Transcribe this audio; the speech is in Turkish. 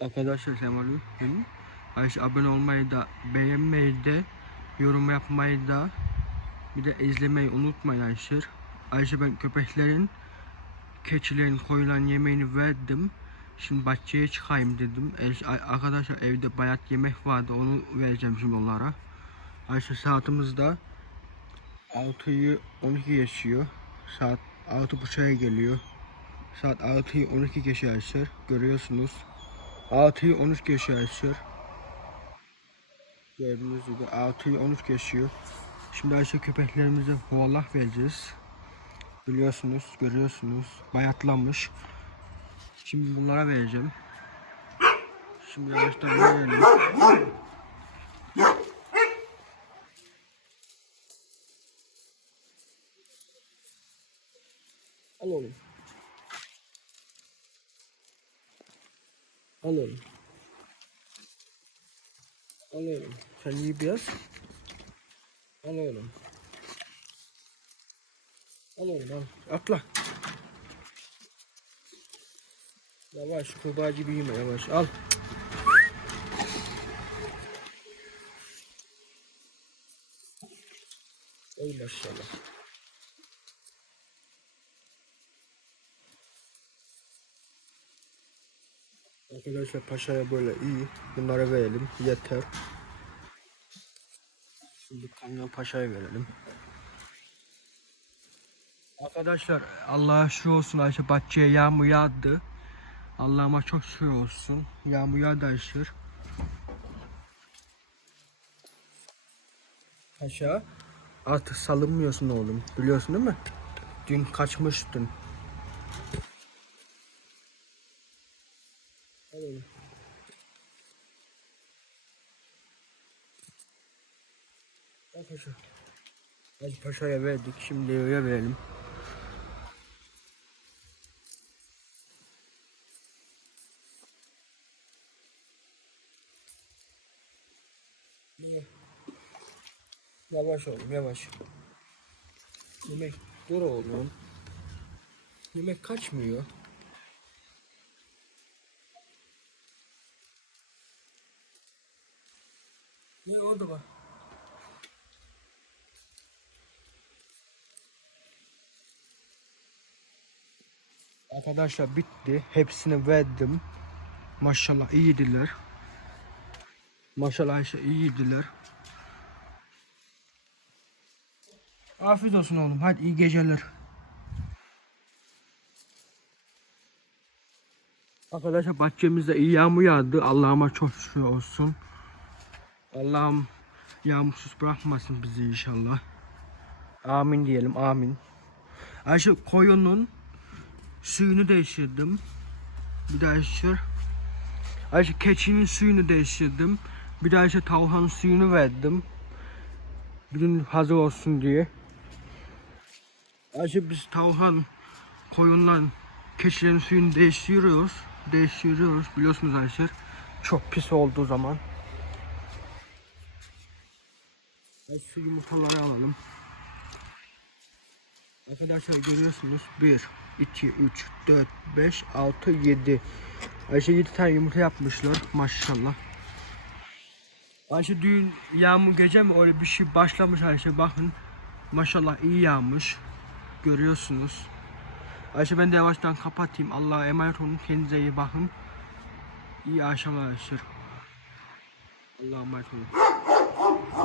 Arkadaşlar selamünaleyküm. Ayşe abone olmayı da beğenmeyi de yorum yapmayı da bir de izlemeyi unutmayın Ayşe. Ayşe ben köpeklerin keçilerin koyulan yemeğini verdim. Şimdi bahçeye çıkayım dedim. Arkadaşlar evde bayat yemek vardı onu vereceğim şimdi onlara. Ayşe saatimizde 6'yı 12 geçiyor. Saat 6.30'a geliyor. Saat 6'yı 12 geçiyor arkadaşlar. Görüyorsunuz. 6'yı 13 geçiyor arkadaşlar. Gördüğünüz gibi 6'yı 13 geçiyor. Şimdi Ayşe köpeklerimize huvallah vereceğiz. Biliyorsunuz, görüyorsunuz. Bayatlamış. Şimdi bunlara vereceğim. Şimdi yavaştan verelim. Al. Al oğlum. Al oğlum. Sen iyi biraz. Al oğlum. Al. Atla. Yavaş kurbağa gibi yeme yavaş al. Ey maşallah. Arkadaşlar paşaya böyle iyi. Bunlara verelim. Yeter. Şimdi kangal paşaya verelim. Arkadaşlar Allah'a şükür olsun Ayşe bahçeye yağmur yağdı. Allah'ıma çok şükür olsun. Yağmur yağdı Ayşe. Paşa artık salınmıyorsun oğlum. Biliyorsun değil mi? Dün kaçmıştın. Al oğlum. Hadi paşaya verdik. Şimdi Leo'ya verelim. Yavaş oğlum yavaş. Yemek dur oğlum. Yemek kaçmıyor. Ne orada bak. Arkadaşlar bitti. Hepsini verdim. Maşallah iyiydiler. Maşallah Ayşe iyiydiler. Afiyet olsun oğlum. Hadi iyi geceler. Arkadaşlar bahçemizde iyi yağmur yağdı. Allah'ıma çok şükür olsun. Allah'ım yağmursuz bırakmasın bizi inşallah. Amin diyelim amin. Ayşe koyunun suyunu değiştirdim. Bir daha Ayşe. Ayşe keçinin suyunu değiştirdim. Bir daha Ayşe tavukların suyunu verdim. Bir hazır olsun diye. Ayşe biz tavukhan koyunla keçilerin suyunu değiştiriyoruz. Değiştiriyoruz biliyorsunuz Ayşe. Çok pis olduğu zaman. Şu yumurtaları alalım. Arkadaşlar görüyorsunuz 1, 2, 3, 4, 5, 6, 7. Ayşe 7 tane yumurta yapmışlar maşallah. Ayşe dün yağmur gece mi öyle bir şey başlamış Ayşe bakın. Maşallah iyi yağmış. Görüyorsunuz. Ayşe ben de yavaştan kapatayım. Allah'a emanet olun. Kendinize iyi bakın. İyi akşamlar Ayşe. Allah'a emanet olun.